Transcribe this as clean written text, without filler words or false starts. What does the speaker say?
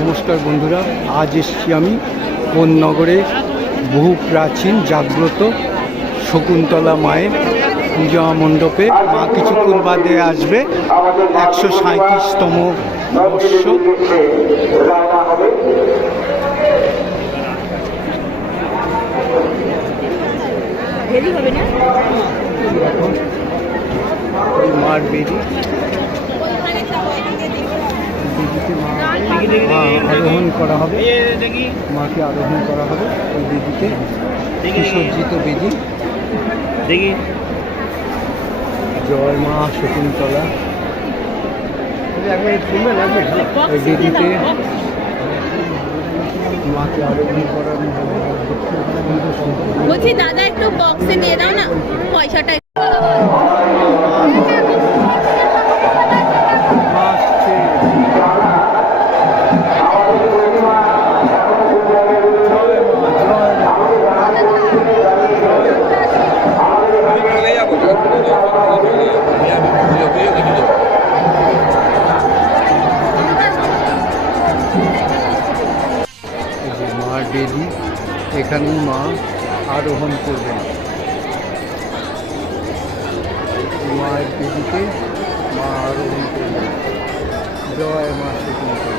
নমস্কার বন্ধুরা, আজ এসেছি আমি কোন্নগরে বহু প্রাচীন জাগ্রত শকুন্তলা মায়ের পূজা মণ্ডপে। মা কিছুক্ষণ বাদে আসবে। 137তম বর্ষ। মার বেদি আরোহণ করা হবে, মাকে আরোহণ করা হবে ওই বেদিতে, সুসজ্জিত বেদি। দেখি জয় মা শকুন্তলা। ওই বেদিতে মাকে আরোহণ করানো হবে। বলছি দাদা একটু বক্সে দিয়ে দাও না পয়সাটা। মার বেদি, এখানেই মা আরোহণ করবেন। মায়ের বেদিতে মা আরোহণ করবেন। জয় মা শকুন্তলা।